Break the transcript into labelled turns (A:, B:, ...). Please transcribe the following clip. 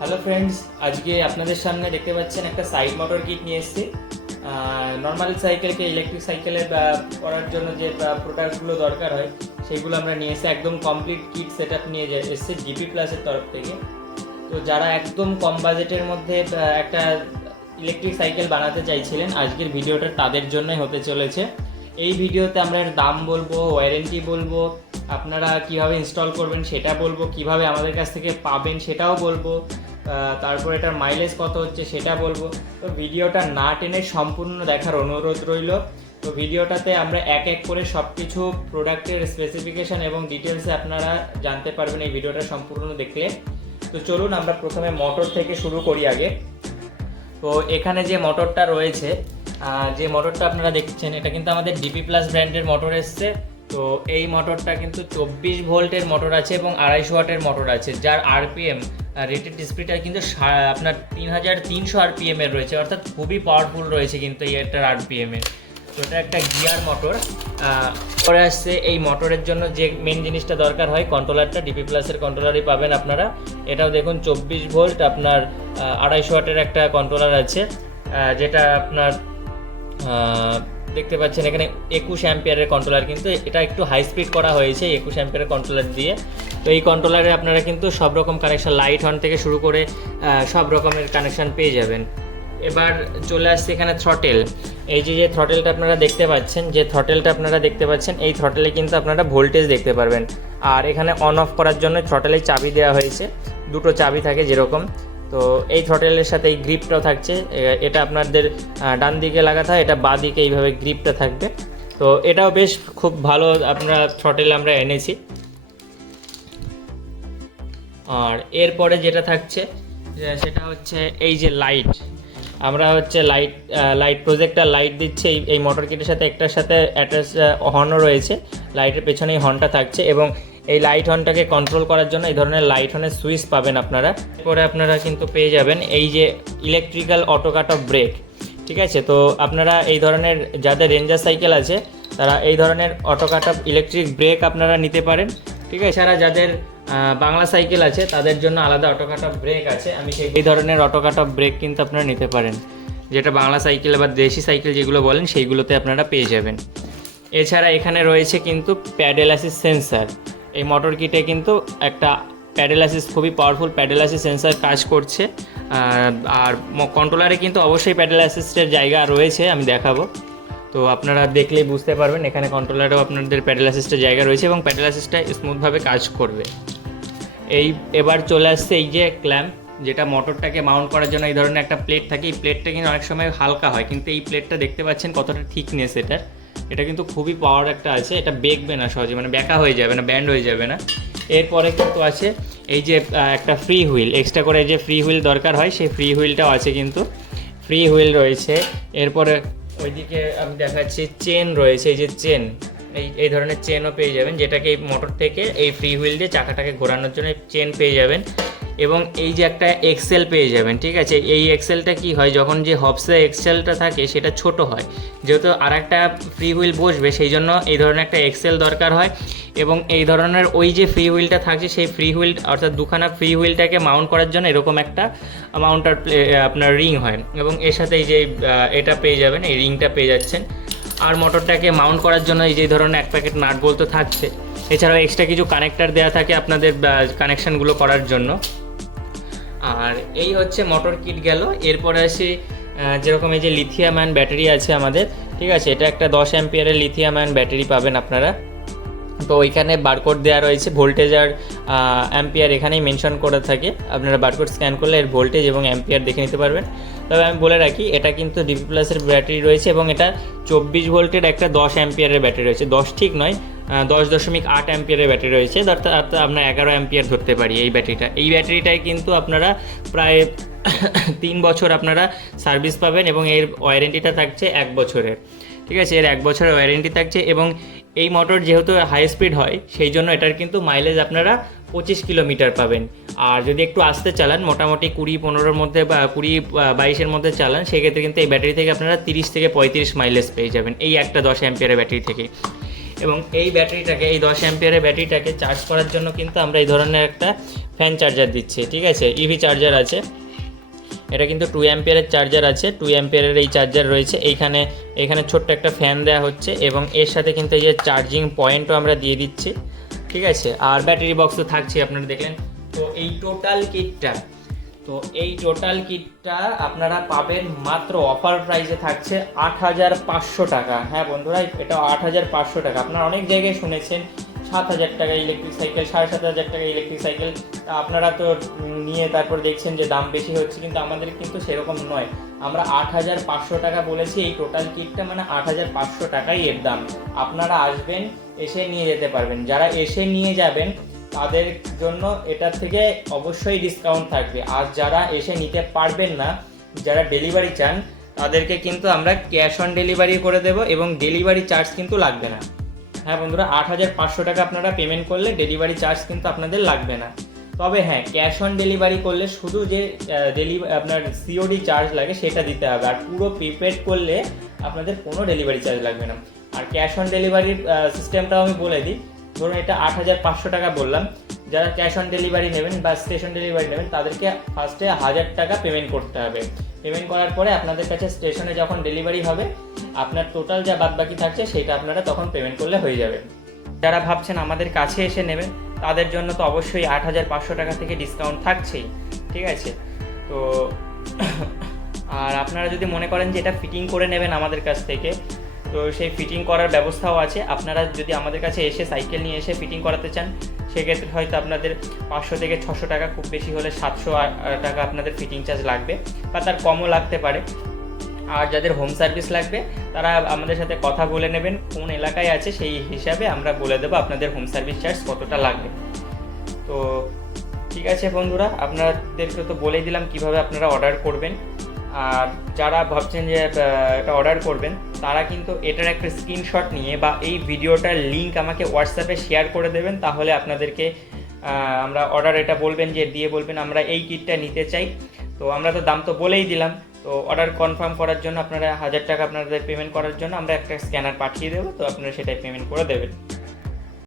A: Hello friends আজকে আপনাদের সামনে দেখতে পাচ্ছেন একটা সাইড মোটর কিট নিয়ে এসেছি। নর্মাল সাইকেলকে ইলেকট্রিক সাইকেলে করার জন্য যে প্রোডাক্টগুলো দরকার হয়, সেগুলো আমরা নিয়ে এসে একদম কমপ্লিট কিট সেট আপ নিয়ে এসেছে জিপি প্লাসের তরফ থেকে। তো যারা একদম কম বাজেটের মধ্যে একটা ইলেকট্রিক সাইকেল বানাতে চাইছিলেন, আজকের ভিডিওটা তাদের জন্যই হতে চলেছে। এই ভিডিওতে আমরা দাম বলব ওয়ারেন্টি বলব আপনারা কীভাবে ইনস্টল করবেন সেটা বলব, কীভাবে আমাদের কাছ থেকে পাবেন সেটাও বলব তারপর এটার মাইলেজ কত হচ্ছে সেটা বলব। তো ভিডিওটা না টেনে সম্পূর্ণ দেখার অনুরোধ রইল। তো ভিডিওটাতে আমরা এক এক করে সব কিছু প্রোডাক্টের স্পেসিফিকেশন এবং ডিটেলসে আপনারা জানতে পারবেন এই ভিডিওটা সম্পূর্ণ দেখলে। তো চলুন আমরা প্রথমে মোটর থেকে শুরু করি আগে। তো এখানে যে মোটরটা রয়েছে যে মোটরটা আপনারা দেখছেন, এটা কিন্তু আমাদের ডিপি প্লাস ব্র্যান্ডের মোটর এসছে। তো এই মোটরটা কিন্তু চব্বিশ ভোল্টের মোটর আছে এবং আড়াইশো ওয়াটের মোটর আছে, যার আরপিএম রেটেড স্পিডটা কিন্তু আপনার তিন হাজার তিনশো আরপিএম এর রয়েছে, অর্থাৎ খুবই পাওয়ারফুল রয়েছে কিন্তু এই এটার আরপিএম এর। তো এটা একটা গিয়ার মোটর পরে আসছে এই মোটরের জন্য যে মেন জিনিসটা দরকার হয় কন্ট্রোলারটা ডিপি প্লাসের কন্ট্রোলারই পাবেন আপনারা। এটাও দেখুন চব্বিশ ভোল্ট, আপনার আড়াইশো ওয়াটের একটা কন্ট্রোলার আছে যেটা আপনার দেখতে পাচ্ছেন এখানে একুশ অ্যাম্পিয়ারের কন্ট্রোলার কিন্তু এটা একটু হাই স্পিড করা হয়েছে একুশ অ্যাম্পিয়ারের কন্ট্রোলার দিয়ে। তো এই কন্ট্রোলারে আপনারা কিন্তু সব রকম কানেকশন লাইট হর্ন থেকে শুরু করে সব রকমের কানেকশন পেয়ে যাবেন। এবার চলে আসছে এখানে থ্রটেল এই যে যে থ্রটেলটা আপনারা দেখতে পাচ্ছেন, যে থ্রটেলটা আপনারা দেখতে পাচ্ছেন, এই থ্রটেলে কিন্তু আপনারা ভোল্টেজ দেখতে পারবেন। আর এখানে অন অফ করার জন্য থ্রটেলে চাবি দেওয়া হয়েছে। দুটো চাবি থাকে যেরকম। তো এই থ্রটেলের সাথে এই গ্রিপটাও থাকছে। এটা আপনাদের ডান দিকে লাগাতে হয়, এটা বাঁ দিকে এইভাবে গ্রিপটা থাকবে। তো এটাও বেশ খুব ভালো আপনারা থ্রটেল আমরা এনেছি। আর এরপরে যেটা থাকছে সেটা হচ্ছে এই যে লাইট আমরা হচ্ছে লাইট লাইট প্রজেক্টার লাইট দিচ্ছে, এই এই মোটর কিটের সাথে, একটার সাথে অ্যাটাচ হর্নও রয়েছে। লাইটের পেছনে এই হর্নটা থাকছে এবং এই লাইট হর্নটাকে কন্ট্রোল করার জন্য এই ধরনের লাইট হর্নের সুইচ পাবেন আপনারা। এরপরে আপনারা কিন্তু পেয়ে যাবেন এই যে electrical auto cut off brake ঠিক আছে? তো আপনারা এই ধরনের যাদের রেঞ্জার সাইকেল আছে, তারা এই ধরনের auto cut off electric brake আপনারা নিতে পারেন। ঠিক আছে? এছাড়া যাদের বাংলা সাইকেল আছে, তাদের জন্য আলাদা অটো কাট অফ ব্রেক আছে। আমি সেই এই ধরনের অটো কাট অফ ব্রেক কিন্তু আপনারা নিতে পারেন। যেটা বাংলা সাইকেল বা দেশি সাইকেল যেগুলো বলেন, সেইগুলোতে আপনারা পেয়ে যাবেন। এছাড়া এখানে রয়েছে কিন্তু প্যাডেল অ্যাসিস সেন্সার এই মোটর কিটে কিন্তু একটা প্যাডেল অ্যাসিস খুবই পাওয়ারফুল প্যাডেল অ্যাসিস সেন্সার কাজ করছে। আর- কন্ট্রোলারে কিন্তু অবশ্যই প্যাডেল অ্যাসিস্টের জায়গা রয়েছে, আমি দেখাবো। তো আপনারা দেখলেই বুঝতে পারবেন, এখানে কন্ট্রোলারেও আপনাদের প্যাডেল অ্যাসিস্টের জায়গা রয়েছে এবং প্যাডেল অ্যাসিস্টটা স্মুথভাবে কাজ করবে। এই, এবার চলে আসছে এই যে ক্ল্যাম্প যেটা মোটরটাকে মাউন্ট করার জন্য এই ধরনের একটা প্লেট থাকে। এই প্লেটটা কিন্তু অনেক সময় হালকা হয়, কিন্তু এই প্লেটটা দেখতে পাচ্ছেন কতটা থিকনেস এটার। এটা কিন্তু খুবই পাওয়ার একটা আছে, এটা বেঁকবে না সহজে মানে বেঁকা হয়ে যাবে না ব্যান্ড হয়ে যাবে না। এরপরে কিন্তু আছে এই যে একটা ফ্রি হুইল এক্সট্রা করে যে ফ্রি হুইল দরকার হয়, সেই ফ্রি হুইলটাও আছে কিন্তু। ফ্রি হুইল রয়েছে, এরপরে ওইদিকে আমি দেখাচ্ছি চেন রয়েছে, এই যে চেন এই এই ধরনের চেনও পেয়ে যাবেন, যেটাকে এই মোটর থেকে এই ফ্রি হুইল দিয়ে চাকাটাকে ঘোরানোর জন্য চেন পেয়ে যাবেন। এবং এই যে একটা এক্সেল পেয়ে যাবেন, ঠিক আছে? এই এক্সেলটা কি হয়? যখন যে হবসে এক্সেলটা থাকে, সেটা ছোট হয়। যেহেতু আর একটা ফ্রি হুইল বসবে, সেই জন্য এই ধরনের একটা এক্সেল দরকার হয়। এবং এই ধরনের ওই যে ফ্রি হুইলটা থাকছে, সেই ফ্রি হুইল অর্থাৎ দুখানা ফ্রি হুইলটাকে মাউন্ট করার জন্য এরকম একটা মাউন্টার আপনার রিং হয়। এবং এর সাথে এই যে এটা পেয়ে যাবেন, এই রিংটা পেয়ে যাচ্ছেন। আর মোটরটাকে মাউন্ট করার জন্য এই যে ধরনের এক প্যাকেট নাট বলতে থাকছে। এছাড়াও এক্সট্রা কিছু কানেক্টার দেওয়া থাকে আপনাদের কানেকশানগুলো করার জন্য। আর এই হচ্ছে মোটর কিট গেল। এরপরে আসি যেরকম এই যে লিথিয়াম অ্যান্ড ব্যাটারি আছে আমাদের, ঠিক আছে? এটা একটা দশ অ্যাম্পিয়ারের লিথিয়াম অ্যান্ড ব্যাটারি পাবেন আপনারা। তো ওইখানে বারকোড দেওয়া রয়েছে ভোল্টেজ আর অ্যাম্পিয়ার এখানেই মেনশন করে থাকে। আপনারা বারকোড স্ক্যান করলে এর ভোল্টেজ এবং অ্যাম্পিয়ার দেখে নিতে পারবেন। তবে আমি বলে রাখি, এটা কিন্তু ডিপি প্লাসের ব্যাটারি রয়েছে এবং এটা চব্বিশ ভোল্টের একটা দশ অ্যাম্পিয়ারের ব্যাটারি রয়েছে। দশ ঠিক নয় দশ দশমিক আট অ্যাম্পিয়ারের ব্যাটারি রয়েছে। অর্থাৎ আমরা এগারো অ্যাম্পিয়ার ধরতে পারি এই ব্যাটারিটা। এই ব্যাটারিটায় কিন্তু আপনারা প্রায় তিন বছর আপনারা সার্ভিস পাবেন এবং এর ওয়ারেন্টিটা থাকছে এক বছরের। ঠিক আছে, এর এক বছরের ওয়ারেন্টি থাকছে এবং এই মোটর যেহেতু হাই স্পিড হয়, সেই জন্য এটার কিন্তু মাইলেজ আপনারা পঁচিশ কিলোমিটার পাবেন। আর যদি একটু আস্তে চালান, মোটামুটি কুড়ি, পনেরোর মধ্যে বা কুড়ি বাইশের মধ্যে চালান, সেক্ষেত্রে কিন্তু এই ব্যাটারি থেকে আপনারা তিরিশ থেকে পঁয়ত্রিশ মাইলেজ পেয়ে যাবেন। এই একটা দশ অ্যাম্পিয়ারের ব্যাটারি থেকে। এবং এই ব্যাটারিটাকে, এই দশ অ্যাম্পিয়ারের ব্যাটারিটাকে চার্জ করার জন্য কিন্তু আমরা এই ধরনের একটা ফ্যান চার্জার দিচ্ছি, ঠিক আছে? ইভি চার্জার আছে। এটা কিন্তু টু অ্যাম্পিয়ারের চার্জার আছে টু অ্যাম্পিয়ারের এই চার্জার রয়েছে। এইখানে, এখানে ছোট্ট একটা ফ্যান দেওয়া হচ্ছে এবং এর সাথে কিন্তু এই যে চার্জিং পয়েন্টও আমরা দিয়ে দিচ্ছি, ঠিক আছে? আর ব্যাটারি বক্স তো থাকছে আপনারা দেখলেন। তো এই টোটাল কিটটা তো এই টোটাল কিটটা আপনারা পাবেন মাত্র অফার প্রাইসে থাকছে আট হাজার পাঁচশো টাকা। হ্যাঁ বন্ধুরা, এটা আট হাজার পাঁচশো টাকা। আপনারা অনেক জায়গায় শুনেছেন, সাত হাজার টাকা ইলেকট্রিক সাইকেল সাড়ে সাত হাজার টাকা ইলেকট্রিক সাইকেল আপনারা তো নিয়ে তারপর দেখছেন যে দাম বেশি হচ্ছে, কিন্তু আমাদের কিন্তু সেরকম নয়। আমরা আট হাজার পাঁচশো টাকা বলেছি, এই টোটাল কিটটা মানে আট হাজার পাঁচশো টাকাই এর দাম। আপনারা আসবেন, এসে নিয়ে যেতে পারবেন। যারা এসে নিয়ে যাবেন তাদের জন্য এটার থেকে অবশ্যই ডিসকাউন্ট থাকবে। আর যারা এসে নিতে পারবেন না, যারা ডেলিভারি চান, তাদেরকে কিন্তু আমরা ক্যাশ অন ডেলিভারি করে দেবো এবং ডেলিভারি চার্জ কিন্তু লাগবে না। হ্যাঁ বন্ধুরা, আট হাজার পাঁচশো টাকা আপনারা পেমেন্ট করলে ডেলিভারি চার্জ কিন্তু আপনাদের লাগবে না। তবে হ্যাঁ ক্যাশ অন ডেলিভারি করলে শুধু যে ডেলিভারি আপনার সিওডি চার্জ লাগে সেটা দিতে হবে। আর পুরো প্রিপেড করলে আপনাদের কোনো ডেলিভারি চার্জ লাগবে না। আর ক্যাশ অন ডেলিভারির সিস্টেমটাও আমি বলে দিই। ধরুন এটা আট হাজার পাঁচশো টাকা বললাম, যারা ক্যাশ অন ডেলিভারি নেবেন বা স্টেশন ডেলিভারি নেবেন, তাদেরকে ফার্স্টে হাজার টাকা পেমেন্ট করতে হবে। পেমেন্ট করার পরে আপনাদের কাছে স্টেশনে যখন ডেলিভারি হবে, আপনার টোটাল যা বাদ বাকি থাকছে, সেটা আপনারা তখন পেমেন্ট করলে হয়ে যাবে। যারা ভাবছেন আমাদের কাছে এসে নেবেন তাদের জন্য তো অবশ্যই আট হাজার পাঁচশো টাকা থেকে ডিসকাউন্ট থাকছেই, ঠিক আছে? তো, আর আপনারা যদি মনে করেন যে এটা ফিটিং করে নেবেন আমাদের কাছ থেকে তো সেই ফিটিং করার ব্যবস্থাও আছে। আপনারা যদি আমাদের কাছে এসে সাইকেল নিয়ে এসে ফিটিং করাতে চান, সেক্ষেত্রে হয়তো আপনাদের পাঁচশো থেকে ছশো টাকা, খুব বেশি হলে সাতশো টাকা আপনাদের ফিটিং চার্জ লাগবে বা তার কমও লাগতে পারে। আর যাদের হোম সার্ভিস লাগবে, তারা আমাদের সাথে কথা বলে নেবেন, কোন এলাকায় আছে সেই হিসাবে আমরা বলে দেবো আপনাদের হোম সার্ভিস চার্জ কতটা লাগবে। তো ঠিক আছে বন্ধুরা, আপনাদেরকে তো বলেই দিলাম কীভাবে আপনারা অর্ডার করবেন। আর যারা ভাবছেন যে এটা অর্ডার করবেন, তারা কিন্তু এটার একটা স্ক্রিনশট নিয়ে বা এই ভিডিওটার লিঙ্ক আমাকে হোয়াটসঅ্যাপে শেয়ার করে দেবেন, তাহলে আপনাদেরকে আমরা অর্ডার এটা বলবেন যে, দিয়ে বলবেন আমরা এই কিটটা নিতে চাই। তো আমরা তো দাম তো বলেই দিলাম, তো অর্ডার কনফার্ম করার জন্য আপনারা হাজার টাকা আপনাদের পেমেন্ট করার জন্য আমরা একটা স্ক্যানার পাঠিয়ে দেবো, তো আপনারা সেটাই পেমেন্ট করে দেবেন।